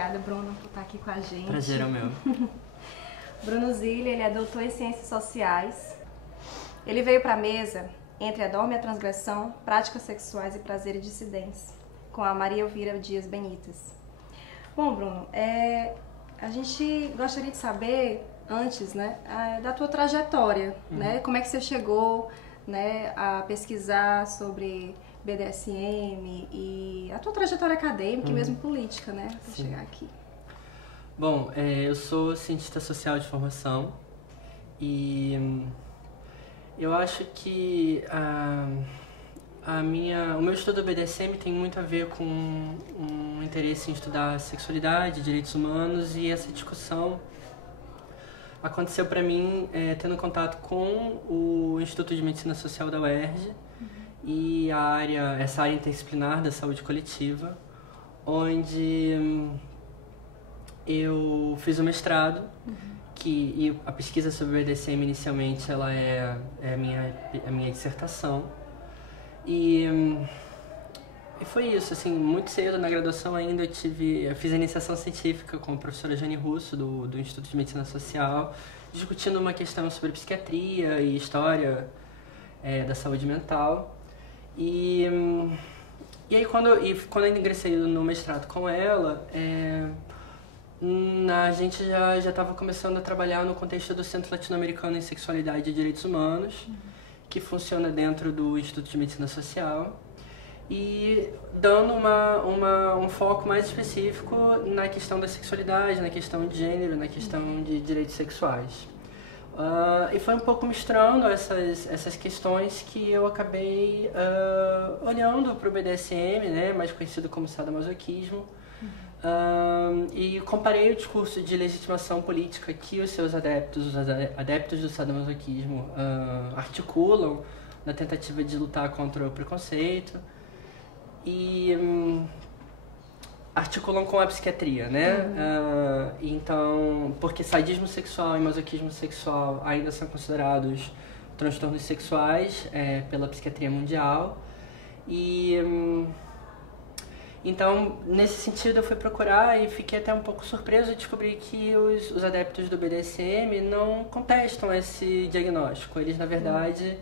obrigada, Bruno, por estar aqui com a gente. Prazer é o meu. Bruno Zilli, ele é doutor em Ciências Sociais. Ele veio para a mesa entre a Dorme e a Transgressão, Práticas Sexuais e Prazer e Dissidência, com a Maria Elvira Dias Benitas. Bom, Bruno, a gente gostaria de saber, antes, né, da tua trajetória, né? Como é que você chegou, né, a pesquisar sobre BDSM e a tua trajetória acadêmica e mesmo política, né, para chegar aqui. Bom, eu sou cientista social de formação e eu acho que o meu estudo do BDSM tem muito a ver com um interesse em estudar sexualidade, direitos humanos, e essa discussão aconteceu para mim tendo contato com o Instituto de Medicina Social da UERJ e essa área interdisciplinar da saúde coletiva, onde eu fiz o mestrado, e a pesquisa sobre o BDSM inicialmente ela é a minha dissertação. E foi isso, assim, muito cedo na graduação ainda eu fiz a iniciação científica com a professora Jane Russo, do Instituto de Medicina Social, discutindo uma questão sobre psiquiatria e história da saúde mental. E aí quando eu ingressei no mestrado com ela, a gente já estava começando a trabalhar no contexto do Centro Latino-Americano em Sexualidade e Direitos Humanos, que funciona dentro do Instituto de Medicina Social, e dando um foco mais específico na questão da sexualidade, na questão de gênero, na questão de direitos sexuais. E foi um pouco misturando essas questões que eu acabei olhando para o BDSM, né, mais conhecido como sadomasoquismo, e comparei o discurso de legitimação política que os adeptos do sadomasoquismo articulam na tentativa de lutar contra o preconceito e articulam com a psiquiatria, né? Então, porque sadismo sexual e masoquismo sexual ainda são considerados transtornos sexuais pela psiquiatria mundial. Então, nesse sentido, eu fui procurar e fiquei até um pouco surpreso de descobrir que os adeptos do BDSM não contestam esse diagnóstico. Eles, na verdade,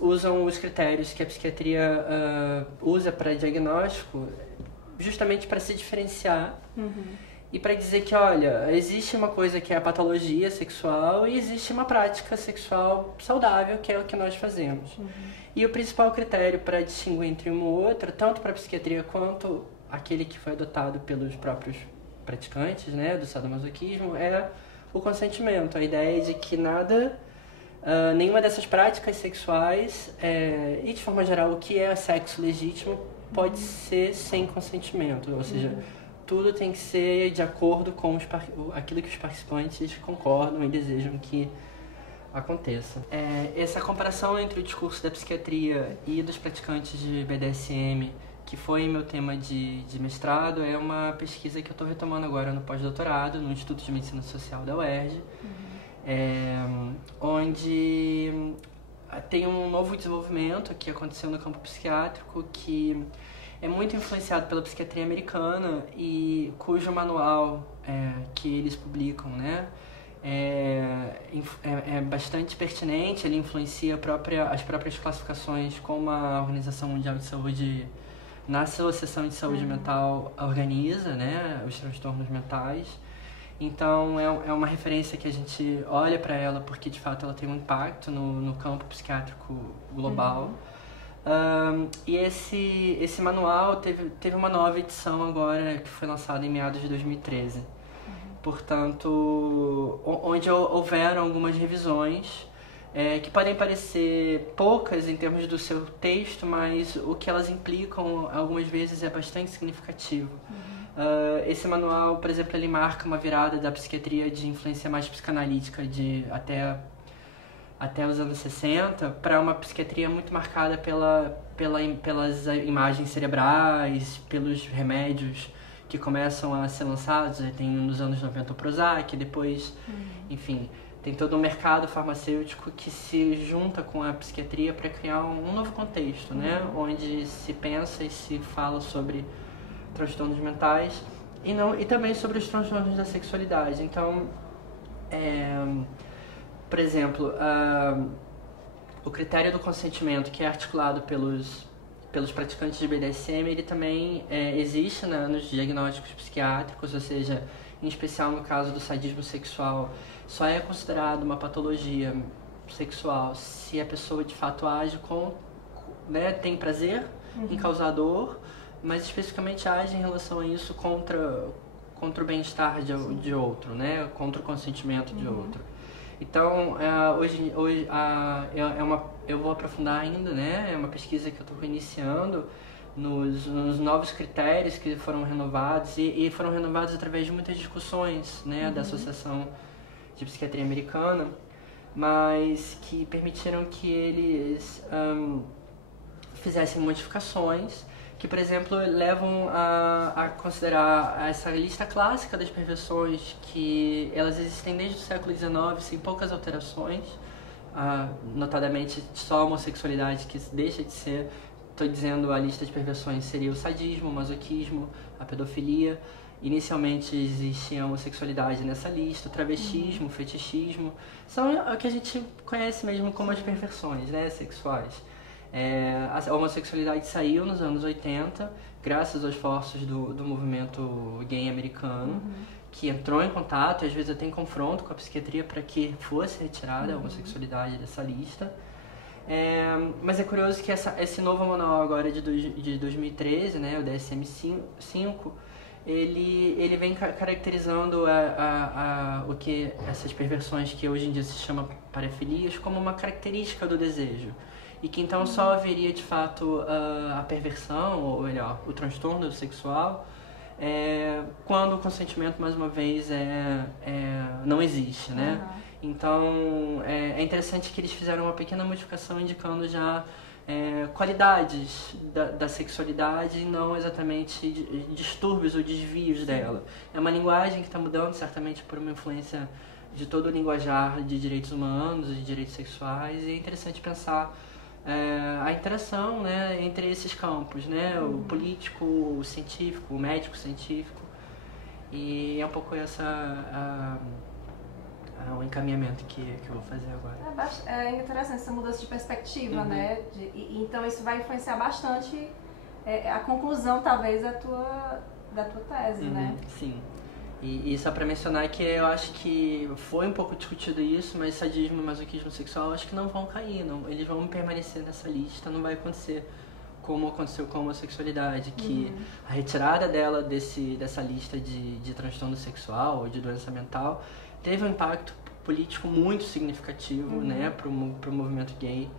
usam os critérios que a psiquiatria usa para diagnóstico justamente para se diferenciar e para dizer que, olha, existe uma coisa que é a patologia sexual e existe uma prática sexual saudável, que é o que nós fazemos. E o principal critério para distinguir entre um ou outro, tanto para a psiquiatria quanto aquele que foi adotado pelos próprios praticantes, né, do sadomasoquismo, é o consentimento. A ideia de que nenhuma dessas práticas sexuais, e de forma geral o que é sexo legítimo, pode ser sem consentimento. Ou seja, tudo tem que ser de acordo com aquilo que os participantes concordam e desejam que aconteça. Essa comparação entre o discurso da psiquiatria e dos praticantes de BDSM, que foi meu tema de mestrado, é uma pesquisa que eu estou retomando agora no pós-doutorado, no Instituto de Medicina Social da UERJ, onde tem um novo desenvolvimento que aconteceu no campo psiquiátrico, que é muito influenciado pela psiquiatria americana e cujo manual que eles publicam, né, é bastante pertinente. Ele influencia as próprias classificações como a Organização Mundial de Saúde, na sua seção de saúde mental, organiza, né, os transtornos mentais. Então é uma referência que a gente olha para ela porque de fato ela tem um impacto no campo psiquiátrico global. E esse manual teve uma nova edição agora, que foi lançada em meados de 2013. Portanto, onde houveram algumas revisões que podem parecer poucas em termos do seu texto, mas o que elas implicam algumas vezes é bastante significativo. Esse manual, por exemplo, ele marca uma virada da psiquiatria de influência mais psicanalítica até os anos 60 para uma psiquiatria muito marcada pelas imagens cerebrais, pelos remédios que começam a ser lançados. Tem nos anos 90 o Prozac, depois, enfim, tem todo um mercado farmacêutico que se junta com a psiquiatria para criar um novo contexto, né? Onde se pensa e se fala sobre transtornos mentais e também sobre os transtornos da sexualidade. Então, por exemplo, o critério do consentimento, que é articulado pelos praticantes de BDSM, ele também existe nos diagnósticos psiquiátricos, ou seja, em especial no caso do sadismo sexual, só é considerado uma patologia sexual se a pessoa de fato age tem prazer em causar dor, mas especificamente age em relação a isso contra o bem-estar de outro, né? Contra o consentimento de outro. Então, hoje eu vou aprofundar ainda, né? É uma pesquisa que eu estou iniciando nos novos critérios que foram renovados e foram renovados através de muitas discussões, né? Da Associação de Psiquiatria Americana, mas que permitiram que eles fizessem modificações que, por exemplo, levam a considerar essa lista clássica das perversões, que elas existem desde o século XIX, sem poucas alterações, notadamente só a homossexualidade que deixa de ser. Estou dizendo, a lista de perversões seria o sadismo, o masoquismo, a pedofilia. Inicialmente existia a homossexualidade nessa lista, o travestismo, o fetichismo. São o que a gente conhece mesmo como as perversões, né, sexuais. A homossexualidade saiu nos anos 80, graças aos esforços do movimento gay americano, que entrou em contato e às vezes até em confronto com a psiquiatria para que fosse retirada a homossexualidade dessa lista. Mas é curioso que esse novo manual agora de 2013, né, o DSM-5, ele vem caracterizando o que essas perversões que hoje em dia se chama parafilias como uma característica do desejo. E que então só haveria de fato a perversão, ou melhor, o transtorno sexual, quando o consentimento, mais uma vez, não existe, né? Então, é interessante que eles fizeram uma pequena modificação indicando já qualidades da sexualidade e não exatamente distúrbios ou desvios dela. É uma linguagem que está mudando, certamente por uma influência de todo o linguajar de direitos humanos e de direitos sexuais, e é interessante pensar a interação, né, entre esses campos, né, o político, o científico, o médico científico, e é um pouco o encaminhamento que eu vou fazer agora. É interessante essa mudança de perspectiva, né, então isso vai influenciar bastante a conclusão, talvez, da tua tese, né? Sim. E só pra mencionar que eu acho que foi um pouco discutido isso, mas sadismo e masoquismo sexual eu acho que não vão cair, não. Eles vão permanecer nessa lista, não vai acontecer como aconteceu com a homossexualidade, que a retirada dela dessa lista de transtorno sexual ou de doença mental teve um impacto político muito significativo, né, pro movimento gay.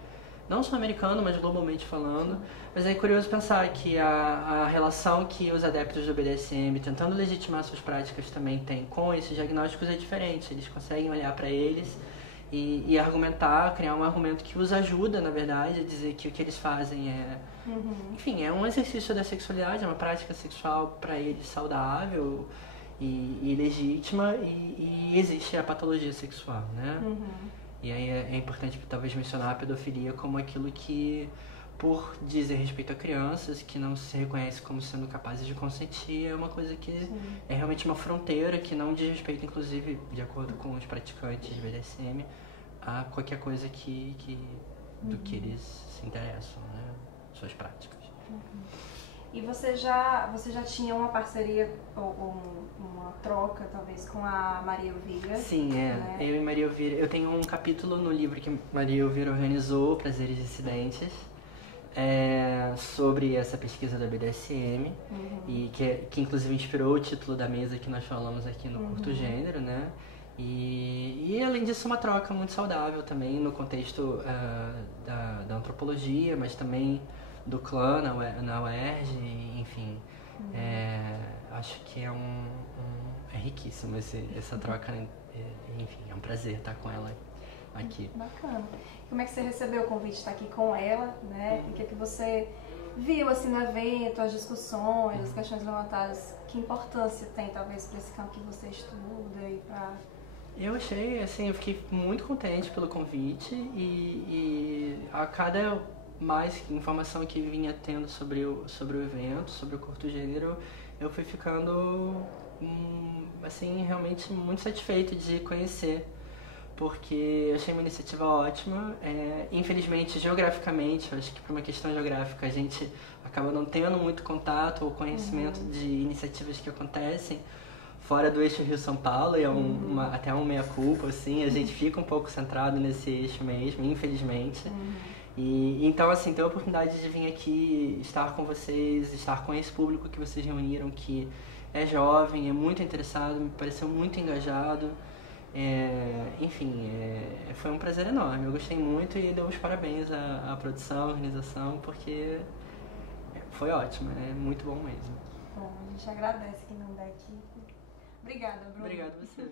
Não só americano, mas globalmente falando. Mas é curioso pensar que a relação que os adeptos do BDSM, tentando legitimar suas práticas, também têm com esses diagnósticos é diferente. Eles conseguem olhar para eles e argumentar, criar um argumento que os ajuda, na verdade, a dizer que o que eles fazem enfim, é um exercício da sexualidade, é uma prática sexual para eles saudável e legítima, e existe a patologia sexual, né? E aí é importante talvez mencionar a pedofilia como aquilo que, por dizer respeito a crianças que não se reconhecem como sendo capazes de consentir, é uma coisa que é realmente uma fronteira que não diz respeito, inclusive, de acordo com os praticantes de BDSM, a qualquer coisa do que eles se interessam, né? Suas práticas. E você já tinha uma parceria ou uma troca, talvez, com a Maria Elvira? Sim, né? Eu e Maria Elvira. Eu tenho um capítulo no livro que Maria Elvira organizou, Prazeres Dissidentes, sobre essa pesquisa da BDSM, e que inclusive inspirou o título da mesa que nós falamos aqui no Curto Gênero, né? E além disso, uma troca muito saudável também no contexto da antropologia, mas também do clã na UERJ, enfim. Acho que é riquíssimo essa troca, enfim, é um prazer estar com ela aqui. Bacana. Como é que você recebeu o convite de estar aqui com ela, né? E o que você viu assim no evento, as discussões, as questões levantadas? Que importância tem, talvez, para esse campo que você estuda e para... Eu achei, assim, eu fiquei muito contente pelo convite e a cada mais informação que vinha tendo sobre o evento, sobre o Curto Gênero, eu fui ficando, assim, realmente muito satisfeito de conhecer, porque eu achei uma iniciativa ótima. Infelizmente, geograficamente, eu acho que por uma questão geográfica, a gente acaba não tendo muito contato ou conhecimento de iniciativas que acontecem fora do eixo Rio-São Paulo, e é até um meia-culpa, assim, a gente fica um pouco centrado nesse eixo mesmo, infelizmente. E então, assim, ter a oportunidade de vir aqui, estar com vocês, estar com esse público que vocês reuniram, que é jovem, é muito interessado, me pareceu muito engajado. Enfim, foi um prazer enorme. Eu gostei muito e dou os parabéns à produção, à organização, porque foi ótimo, é muito bom mesmo. Bom, a gente agradece quem não da equipe. Obrigada, Bruno. Obrigado a você.